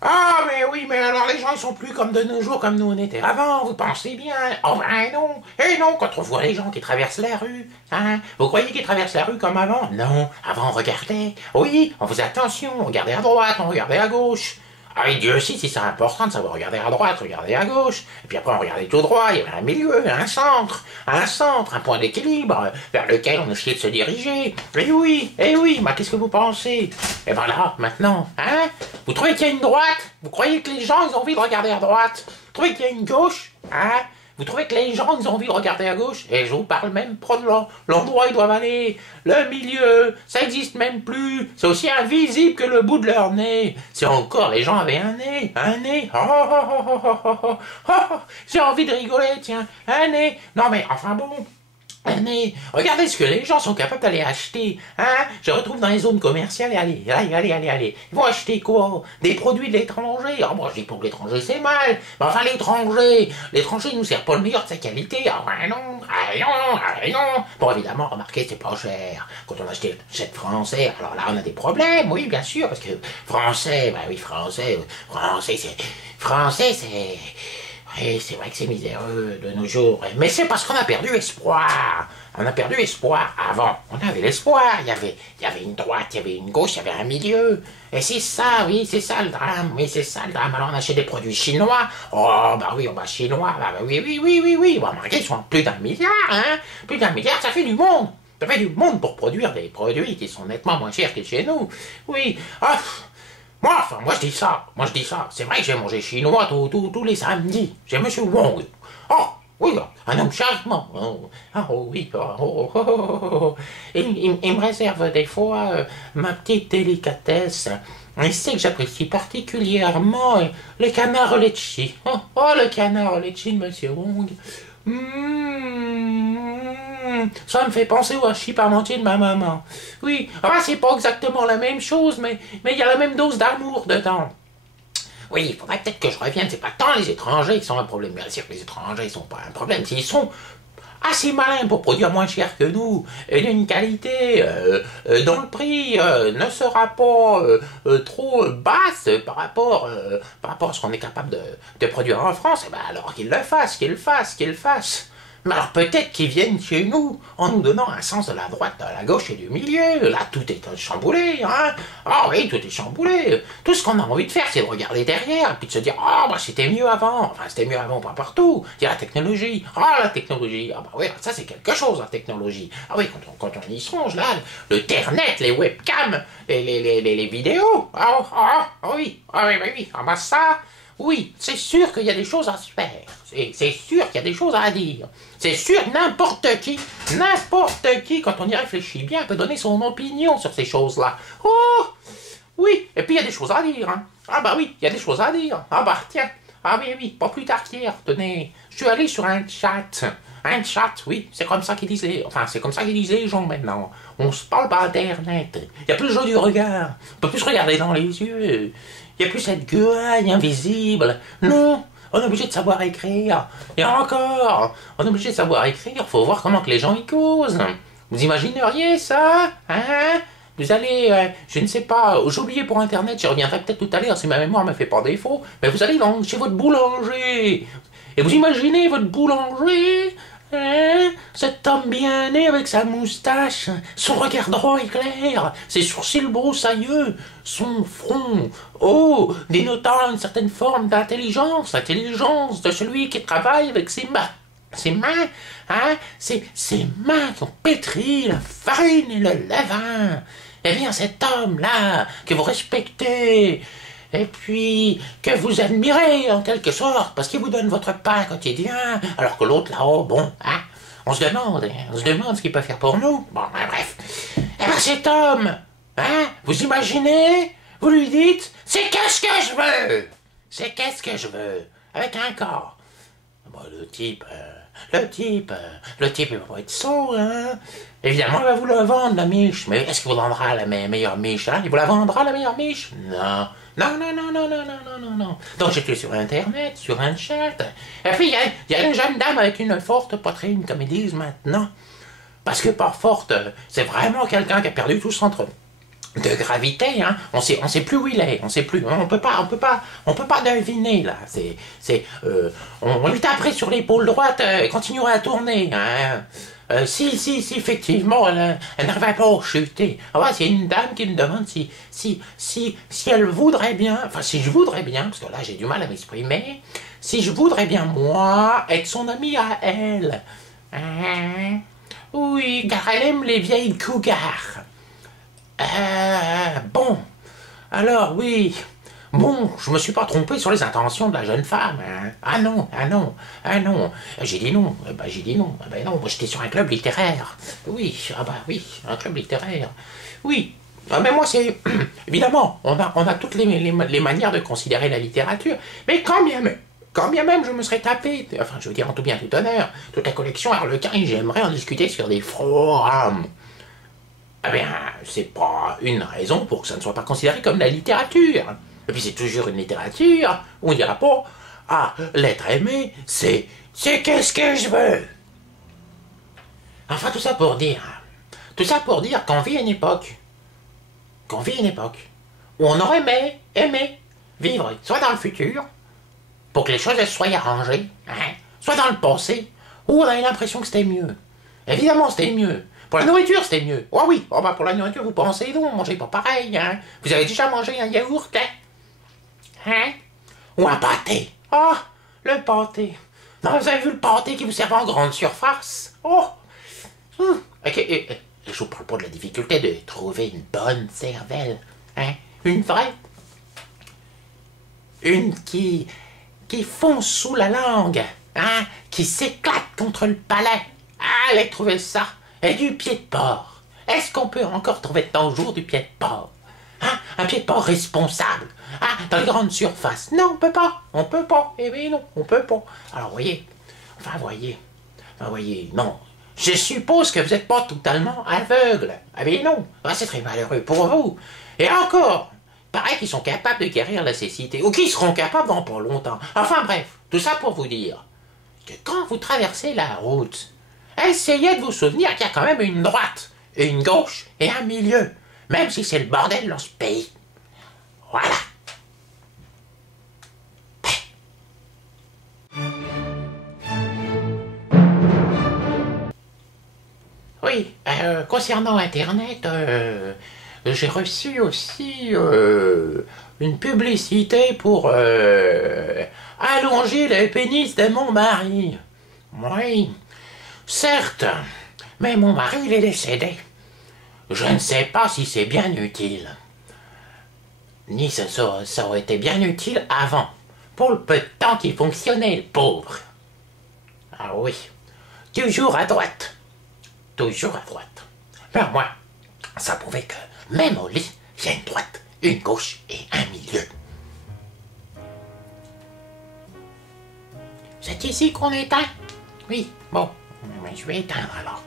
Ah, mais oui, mais alors les gens ils sont plus comme de nos jours, comme nous on était avant, vous pensez bien. Oh, ben non. Et non, quand on voit les gens qui traversent la rue, hein, vous croyez qu'ils traversent la rue comme avant? Non, avant on regardait. Oui, on faisait attention, on regardait à droite, on regardait à gauche. Ah oui, Dieu aussi, si c'est important de savoir regarder à droite, regarder à gauche. Et puis après, on regardait tout droit, il y avait un milieu, un centre, un point d'équilibre vers lequel on essayait de se diriger. Eh oui, mais qu'est-ce que vous pensez? Et ben là, maintenant, hein? Vous trouvez qu'il y a une droite? Vous croyez que les gens, ils ont envie de regarder à droite? Vous trouvez qu'il y a une gauche? Hein? Vous trouvez que les gens, ils ont envie de regarder à gauche? Et je vous parle même pas de l'endroit où ils doivent aller. Le milieu, ça existe même plus. C'est aussi invisible que le bout de leur nez. Si encore les gens avaient un nez. Oh, oh, oh, oh, oh, oh, oh, oh, oh. J'ai envie de rigoler, tiens. Un nez. Non mais, enfin bon. Mais regardez ce que les gens sont capables d'aller acheter, hein? Je retrouve dans les zones commerciales, et allez. Ils vont acheter quoi? Des produits de l'étranger. Ah, moi, je dis pour l'étranger, c'est mal. Mais enfin, l'étranger, il nous sert pas le meilleur de sa qualité. Ah, ouais, non. Bon, évidemment, remarquez, c'est pas cher. Quand on achète français, alors là, on a des problèmes, oui, bien sûr, parce que français, bah oui, français, c'est... Oui, c'est vrai que c'est miséreux de nos jours, mais c'est parce qu'on a perdu espoir. On a perdu espoir. Avant, on avait l'espoir. Il y avait une droite, il y avait une gauche, il y avait un milieu. Et c'est ça, oui, c'est ça le drame. Oui, c'est ça le drame. Alors on achète des produits chinois. Oh, bah oui, chinois. Bah oui. Bon, remarquez, ils sont plus d'1 milliard, hein. Plus d'1 milliard, ça fait du monde. Ça fait du monde pour produire des produits qui sont nettement moins chers que chez nous. Oui. Ah, moi je dis ça. C'est vrai que j'ai mangé chinois tous les samedis. J'ai Monsieur Wong. Oh, oui, un homme charmant. Oui. Il me réserve des fois ma petite délicatesse. Il sait que j'apprécie particulièrement le canard au lait de chi. Le canard au lait de chi de Monsieur Wong. Ça me fait penser au hachis parmentier de ma maman. Oui, c'est pas exactement la même chose, mais il y a la même dose d'amour dedans. Oui, il faudrait peut-être que je revienne. C'est pas tant les étrangers qui sont un problème. Bien sûr que les étrangers ils sont pas un problème. S'ils sont assez malins pour produire moins cher que nous, et d'une qualité dont le prix ne sera pas trop basse par rapport à ce qu'on est capable de produire en France, et ben alors qu'ils le fassent. Mais alors peut-être qu'ils viennent chez nous en nous donnant un sens de la droite, de la gauche et du milieu. Là, tout est chamboulé, hein. Ah oui, tout est chamboulé. Tout ce qu'on a envie de faire, c'est de regarder derrière, et puis de se dire, c'était mieux avant. Enfin, c'était mieux avant, pas partout. Il y a la technologie. La technologie. Ah bah oui, ça c'est quelque chose, la technologie. Ah oui, quand on y songe, là, le Ternet, les webcams, les vidéos. Oui. Ça... Oui, c'est sûr qu'il y a des choses à se faire. C'est sûr qu'il y a des choses à dire. C'est sûr, n'importe qui, quand on y réfléchit bien, peut donner son opinion sur ces choses-là. Oh, oui, et puis il y a des choses à dire, hein. Ah bah oui, il y a des choses à dire. Ah bah tiens, oui, pas plus tard qu'hier, tenez, je suis allé sur un chat. Un chat, oui, c'est comme ça qu'ils disent les gens maintenant. On se parle par Internet. Il n'y a plus le jeu du regard. On peut plus se regarder dans les yeux. Il n'y a plus cette gueule invisible. Non, on est obligé de savoir écrire. Et encore, on est obligé de savoir écrire. Faut voir comment que les gens y causent. Vous imagineriez ça, hein? Vous allez, je ne sais pas, j'ai oublié pour Internet, j'y reviendrai peut-être tout à l'heure si ma mémoire me fait pas défaut, mais vous allez chez votre boulanger. Et vous imaginez votre boulanger, hein? Cet homme bien né avec sa moustache, son regard droit et clair, ses sourcils broussailleux, son front haut, dénotant une certaine forme l'intelligence de celui qui travaille avec ses mains. Ses mains, hein? Ses mains qui ont pétri la farine et le levain. Eh bien, cet homme-là, que vous respectez, et puis que vous admirez en quelque sorte, parce qu'il vous donne votre pain quotidien, alors que l'autre là-haut, bon, hein, on se demande ce qu'il peut faire pour nous. Bon, bref. Eh bien, cet homme, hein, vous imaginez, vous lui dites, c'est qu'est-ce que je veux, avec un corps. Bon, le type, il va pas être sourd, hein. Évidemment, il va vous le vendre, la miche. Mais est-ce qu'il vous vendra la meilleure miche, hein? Il vous la vendra, la meilleure miche? Non. Donc, j'étais sur Internet, sur un chat. Et puis, il y a une jeune dame avec une forte poitrine, comme ils disent maintenant. Parce que par forte, c'est vraiment quelqu'un qui a perdu tout de gravité, hein. On sait plus où il est, on sait plus, on peut pas deviner là. On lui taperait sur l'épaule droite, il continuerait à tourner, hein. Si, effectivement, elle n'arrive pas à chuter. Ah ouais, c'est une dame qui me demande si elle voudrait bien, enfin si je voudrais bien, parce que là j'ai du mal à m'exprimer, si je voudrais bien moi être son amie à elle. Hein? Oui, car elle aime les vieilles cougars. Bon, alors oui, bon, je me suis pas trompé sur les intentions de la jeune femme, hein. Ah non, ah non, ah non, j'ai dit non, j'ai dit non, non, moi j'étais sur un club littéraire, oui, ah bah oui, un club littéraire, oui, ah, mais moi c'est, évidemment, on a toutes les manières de considérer la littérature, mais quand bien même je me serais tapé, enfin je veux dire en tout bien tout honneur, toute la collection Harlequin et j'aimerais en discuter sur des forums. Eh bien, c'est pas une raison pour que ça ne soit pas considéré comme la littérature. Et puis c'est toujours une littérature où on dira pas « Ah, l'être aimé, c'est qu'est-ce que je veux ?» Enfin, tout ça pour dire qu'on vit une époque, où on aurait aimé vivre soit dans le futur, pour que les choses soient arrangées, hein, soit dans le passé, où on avait l'impression que c'était mieux. Évidemment, c'était mieux. Pour la nourriture, c'était mieux. Oh oui, oh bah pour la nourriture, vous pensez donc, mangez pas pareil, hein. Vous avez déjà mangé un yaourt, hein? Ou un pâté. Oh, le pâté. Non, vous avez vu le pâté qui vous sert en grande surface? Oh. Ok, je vous parle pas de la difficulté de trouver une bonne cervelle, hein? Une vraie. Une qui fond sous la langue, hein? Qui s'éclate contre le palais. Allez trouver ça. Et du pied de porc. Est-ce qu'on peut encore trouver de nos jours du pied de porc? Hein? Un pied de porc responsable. Hein? Dans les grandes surfaces. Non, on peut pas. On peut pas. Eh bien non, on peut pas. Alors voyez. Non. Je suppose que vous n'êtes pas totalement aveugle. Ah bien non. Ah, c'est très malheureux pour vous. Et encore. Pareil qu'ils sont capables de guérir la cécité. Ou qu'ils seront capables dans pas longtemps. Enfin bref. Tout ça pour vous dire que quand vous traversez la route, essayez de vous souvenir qu'il y a quand même une droite, une gauche et un milieu, même si c'est le bordel dans ce pays. Voilà. Oui, concernant Internet, j'ai reçu aussi une publicité pour allonger le pénis de mon mari. Oui. Certes, mais mon mari, il est décédé. Je ne sais pas si c'est bien utile. Ni ça aurait été bien utile avant, pour le peu de temps qu'il fonctionnait, le pauvre. Ah oui, toujours à droite. Toujours à droite. Ben moi, ça prouvait que même au lit, il y a une droite, une gauche et un milieu. C'est ici qu'on éteint? Oui, bon. Mais je vais éteindre alors.